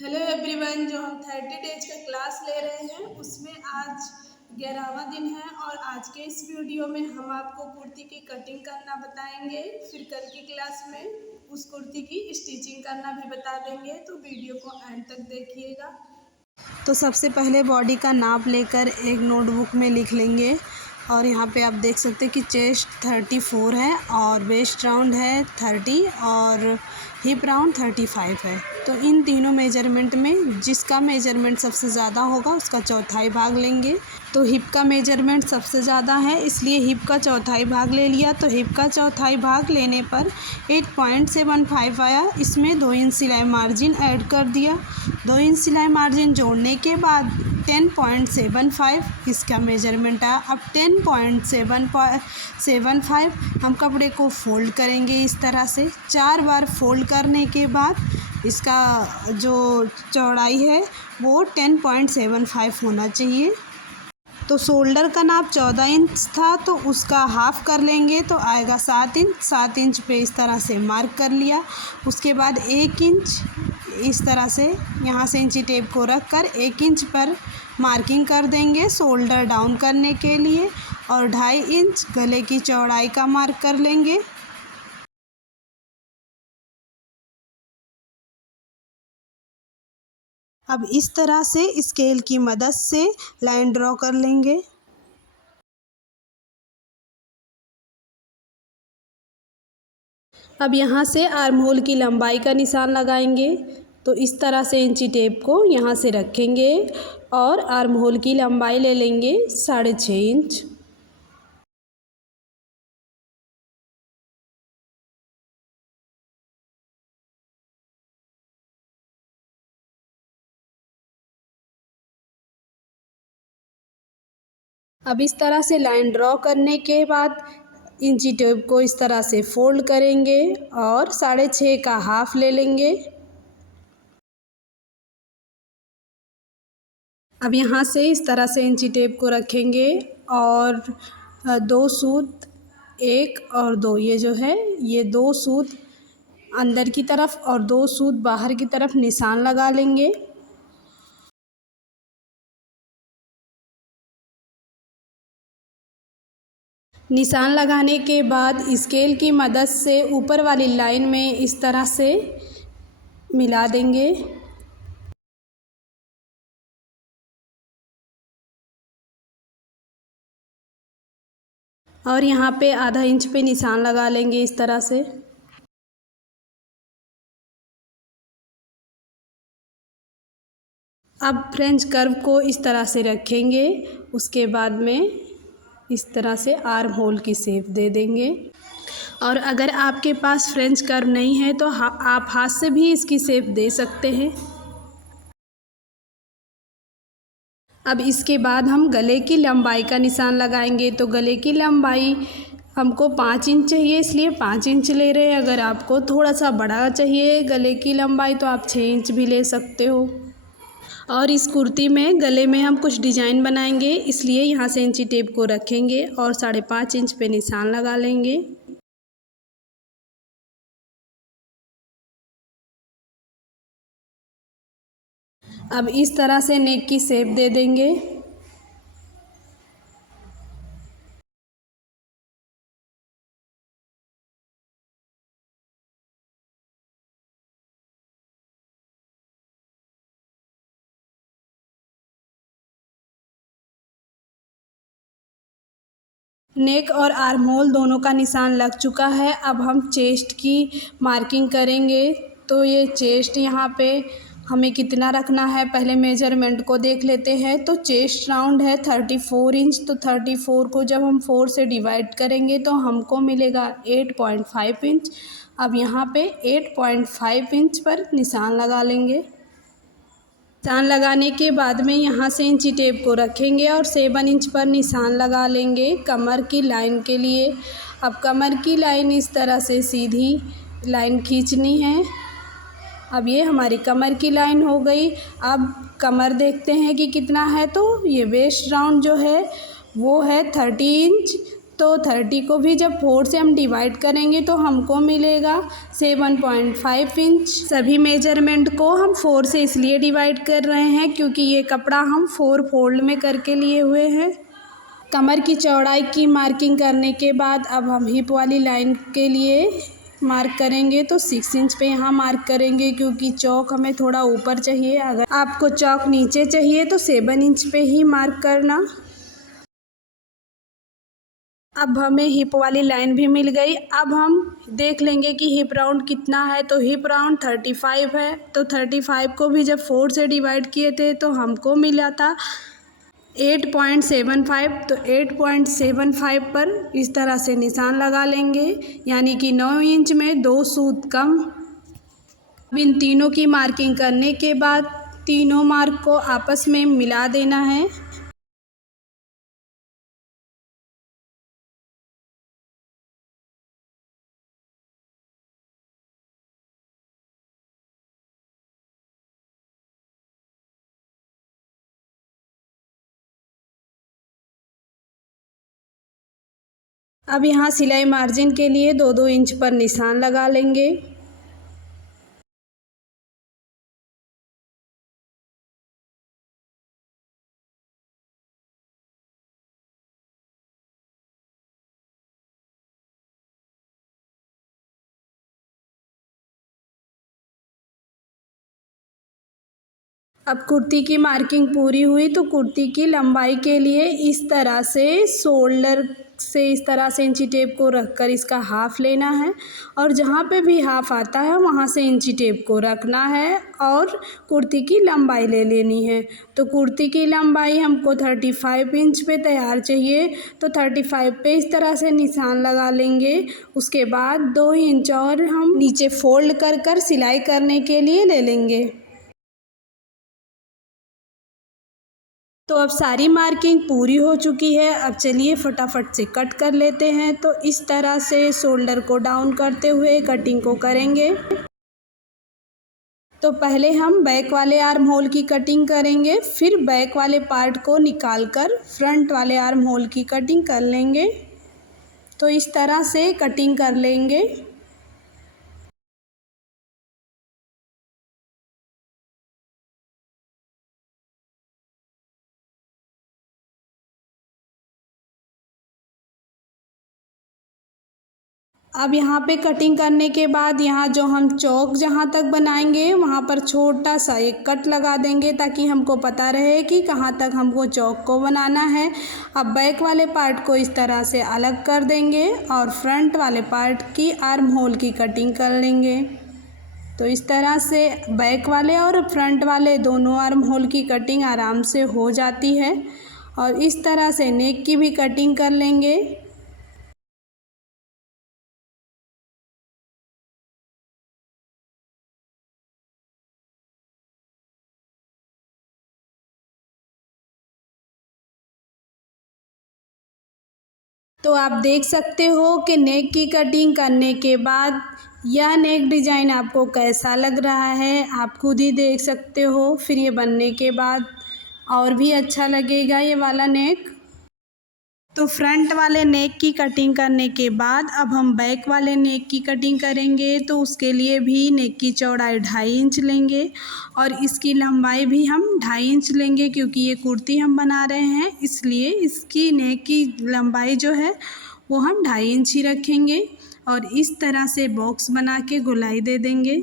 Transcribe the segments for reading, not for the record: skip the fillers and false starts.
Hello everyone, जो हम 30 days का क्लास ले रहे हैं उसमें आज 11वां दिन है और आज के इस वीडियो में हम आपको कुर्ती की कटिंग करना बताएंगे। फिर कल की क्लास में उस कुर्ती की स्टिचिंग करना भी बता देंगे, तो वीडियो को एंड तक देखिएगा। तो सबसे पहले बॉडी का नाप लेकर एक नोटबुक में लिख लेंगे और यहाँ पे आप देख सकते हैं कि चेस्ट 34 है और वेस्ट राउंड है 30 और हिप राउंड 35 है। तो इन तीनों मेजरमेंट में जिसका मेजरमेंट सबसे ज़्यादा होगा उसका चौथाई भाग लेंगे। तो हिप का मेजरमेंट सबसे ज़्यादा है इसलिए हिप का चौथाई भाग ले लिया। तो हिप का चौथाई भाग लेने पर 8.75 आया। इसमें 2 इंच सिलाई मार्जिन ऐड कर दिया। 2 इंच सिलाई मार्जिन जोड़ने के बाद 10.75 इसका मेजरमेंट आया। अब 10.75 हम कपड़े को फोल्ड करेंगे इस तरह से 4 बार फोल्ड करने के बाद इसका जो चौड़ाई है वो 10.75 होना चाहिए। तो शोल्डर का नाप 14 इंच था तो उसका हाफ़ कर लेंगे तो आएगा 7 इंच। 7 इंच पे इस तरह से मार्क कर लिया। उसके बाद 1 इंच इस तरह से यहाँ से इंची टेप को रख कर 1 इंच पर मार्किंग कर देंगे शोल्डर डाउन करने के लिए और 2.5 इंच गले की चौड़ाई का मार्क कर लेंगे। अब इस तरह से स्केल की मदद से लाइन ड्रॉ कर लेंगे। अब यहाँ से आर्म होल की लंबाई का निशान लगाएंगे। तो इस तरह से इंची टेप को यहाँ से रखेंगे और आर्म होल की लंबाई ले लेंगे 6.5 इंच। अब इस तरह से लाइन ड्रॉ करने के बाद इंची टेप को इस तरह से फोल्ड करेंगे और 6.5 का हाफ ले लेंगे। अब यहाँ से इस तरह से इंची टेप को रखेंगे और 2 सूत 1 और 2 ये जो है ये 2 सूत अंदर की तरफ और 2 सूत बाहर की तरफ निशान लगा लेंगे। निशान लगाने के बाद स्केल की मदद से ऊपर वाली लाइन में इस तरह से मिला देंगे। और यहाँ पे आधा इंच पे निशान लगा लेंगे इस तरह से। अब फ्रेंच कर्व को इस तरह से रखेंगे। उसके बाद में इस तरह से आर्म होल की शेप दे देंगे। और अगर आपके पास फ्रेंच कर्व नहीं है तो आप हाथ से भी इसकी शेप दे सकते हैं। अब इसके बाद हम गले की लंबाई का निशान लगाएंगे। तो गले की लंबाई हमको 5 इंच चाहिए इसलिए 5 इंच ले रहे हैं। अगर आपको थोड़ा सा बड़ा चाहिए गले की लंबाई तो आप 6 इंच भी ले सकते हो। और इस कुर्ती में गले में हम कुछ डिज़ाइन बनाएंगे इसलिए यहाँ से इंची टेप को रखेंगे और 5.5 इंच पे निशान लगा लेंगे। अब इस तरह से नेक की शेप दे देंगे। नेक और आर्म होल दोनों का निशान लग चुका है। अब हम चेस्ट की मार्किंग करेंगे। तो ये चेस्ट यहाँ पे हमें कितना रखना है पहले मेजरमेंट को देख लेते हैं। तो चेस्ट राउंड है 34 इंच। तो 34 को जब हम 4 से डिवाइड करेंगे तो हमको मिलेगा 8.5 इंच। अब यहाँ पे 8.5 इंच पर निशान लगा लेंगे। निशान लगाने के बाद में यहाँ से इंची टेप को रखेंगे और 7 इंच पर निशान लगा लेंगे कमर की लाइन के लिए। अब कमर की लाइन इस तरह से सीधी लाइन खींचनी है। अब ये हमारी कमर की लाइन हो गई। अब कमर देखते हैं कि कितना है। तो ये वेस्ट राउंड जो है वो है 30 इंच। तो 30 को भी जब 4 से हम डिवाइड करेंगे तो हमको मिलेगा 7.5 इंच। सभी मेजरमेंट को हम 4 से इसलिए डिवाइड कर रहे हैं क्योंकि ये कपड़ा हम 4 फोल्ड में करके लिए हुए हैं। कमर की चौड़ाई की मार्किंग करने के बाद अब हम हिप वाली लाइन के लिए मार्क करेंगे। तो 6 इंच पे यहाँ मार्क करेंगे क्योंकि चौक हमें थोड़ा ऊपर चाहिए। अगर आपको चौक नीचे चाहिए तो 7 इंच पे ही मार्क करना। अब हमें हिप वाली लाइन भी मिल गई। अब हम देख लेंगे कि हिप राउंड कितना है। तो हिप राउंड 35 है। तो 35 को भी जब 4 से डिवाइड किए थे तो हमको मिला था 8.75। तो 8.75 पर इस तरह से निशान लगा लेंगे, यानी कि 9 इंच में 2 सूत कम। अब इन तीनों की मार्किंग करने के बाद तीनों मार्क को आपस में मिला देना है। अब यहाँ सिलाई मार्जिन के लिए 2-2 इंच पर निशान लगा लेंगे। अब कुर्ती की मार्किंग पूरी हुई तो कुर्ती की लंबाई के लिए इस तरह से शोल्डर से इस तरह से इंची टेप को रखकर इसका हाफ लेना है और जहाँ पे भी हाफ आता है वहाँ से इंची टेप को रखना है और कुर्ती की लंबाई ले लेनी है। तो कुर्ती की लंबाई हमको 35 इंच पे तैयार चाहिए। तो 35 पे इस तरह से निशान लगा लेंगे। उसके बाद 2 इंच और हम नीचे फोल्ड कर कर सिलाई करने के लिए ले लेंगे। तो अब सारी मार्किंग पूरी हो चुकी है। अब चलिए फटाफट से कट कर लेते हैं। तो इस तरह से शोल्डर को डाउन करते हुए कटिंग को करेंगे। तो पहले हम बैक वाले आर्म होल की कटिंग करेंगे, फिर बैक वाले पार्ट को निकालकर फ्रंट वाले आर्म होल की कटिंग कर लेंगे। तो इस तरह से कटिंग कर लेंगे। अब यहाँ पे कटिंग करने के बाद यहाँ जो हम चौक जहाँ तक बनाएंगे वहाँ पर छोटा सा एक कट लगा देंगे ताकि हमको पता रहे कि कहाँ तक हमको चौक को बनाना है। अब बैक वाले पार्ट को इस तरह से अलग कर देंगे और फ्रंट वाले पार्ट की आर्म होल की कटिंग कर लेंगे। तो इस तरह से बैक वाले और फ्रंट वाले दोनों आर्म होल की कटिंग आराम से हो जाती है। और इस तरह से नेक की भी कटिंग कर लेंगे। तो आप देख सकते हो कि नेक की कटिंग करने के बाद यह नेक डिज़ाइन आपको कैसा लग रहा है, आप खुद ही देख सकते हो। फिर ये बनने के बाद और भी अच्छा लगेगा ये वाला नेक। तो फ्रंट वाले नेक की कटिंग करने के बाद अब हम बैक वाले नेक की कटिंग करेंगे। तो उसके लिए भी नेक की चौड़ाई 2.5 इंच लेंगे और इसकी लंबाई भी हम 2.5 इंच लेंगे क्योंकि ये कुर्ती हम बना रहे हैं, इसलिए इसकी नेक की लंबाई जो है वो हम 2.5 इंच ही रखेंगे। और इस तरह से बॉक्स बना के गोलाई दे देंगे।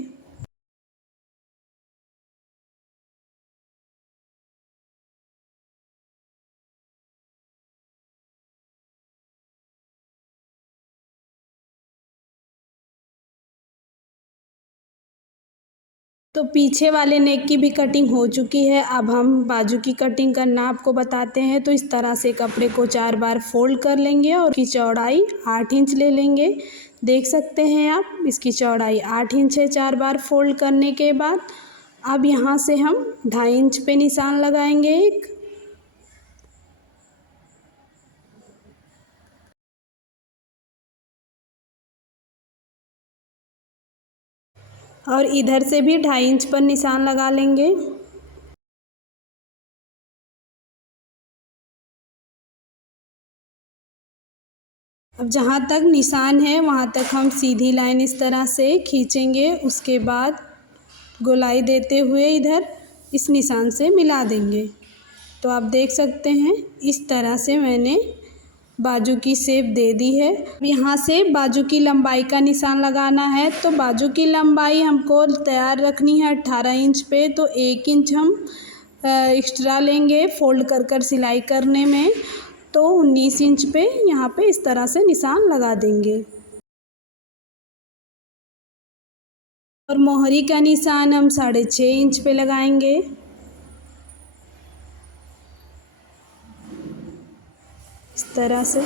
तो पीछे वाले नेक की भी कटिंग हो चुकी है। अब हम बाजू की कटिंग करना आपको बताते हैं। तो इस तरह से कपड़े को 4 बार फोल्ड कर लेंगे और इसकी चौड़ाई 8 इंच ले लेंगे। देख सकते हैं आप, इसकी चौड़ाई 8 इंच है 4 बार फोल्ड करने के बाद। अब यहाँ से हम 2.5 इंच पे निशान लगाएंगे एक, और इधर से भी 2.5 इंच पर निशान लगा लेंगे। अब जहाँ तक निशान है वहाँ तक हम सीधी लाइन इस तरह से खींचेंगे। उसके बाद गोलाई देते हुए इधर इस निशान से मिला देंगे। तो आप देख सकते हैं इस तरह से मैंने बाजू की शेप दे दी है। यहाँ से बाजू की लंबाई का निशान लगाना है। तो बाजू की लंबाई हमको तैयार रखनी है 18 इंच पे, तो 1 इंच हम एक्स्ट्रा लेंगे फोल्ड कर सिलाई करने में। तो 19 इंच पे यहाँ पे इस तरह से निशान लगा देंगे। और मोहरी का निशान हम 6.5 इंच पे लगाएंगे। इस तरह से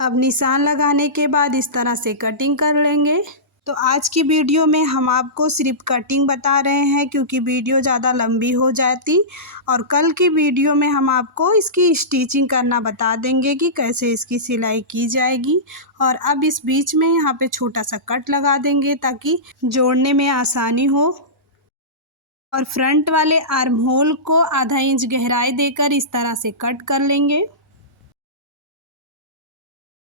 अब निशान लगाने के बाद इस तरह से कटिंग कर लेंगे। तो आज की वीडियो में हम आपको सिर्फ कटिंग बता रहे हैं क्योंकि वीडियो ज़्यादा लंबी हो जाती, और कल की वीडियो में हम आपको इसकी स्टिचिंग करना बता देंगे कि कैसे इसकी सिलाई की जाएगी। और अब इस बीच में यहाँ पे छोटा सा कट लगा देंगे ताकि जोड़ने में आसानी हो। और फ्रंट वाले आर्म होल को आधा इंच गहराई देकर इस तरह से कट कर लेंगे।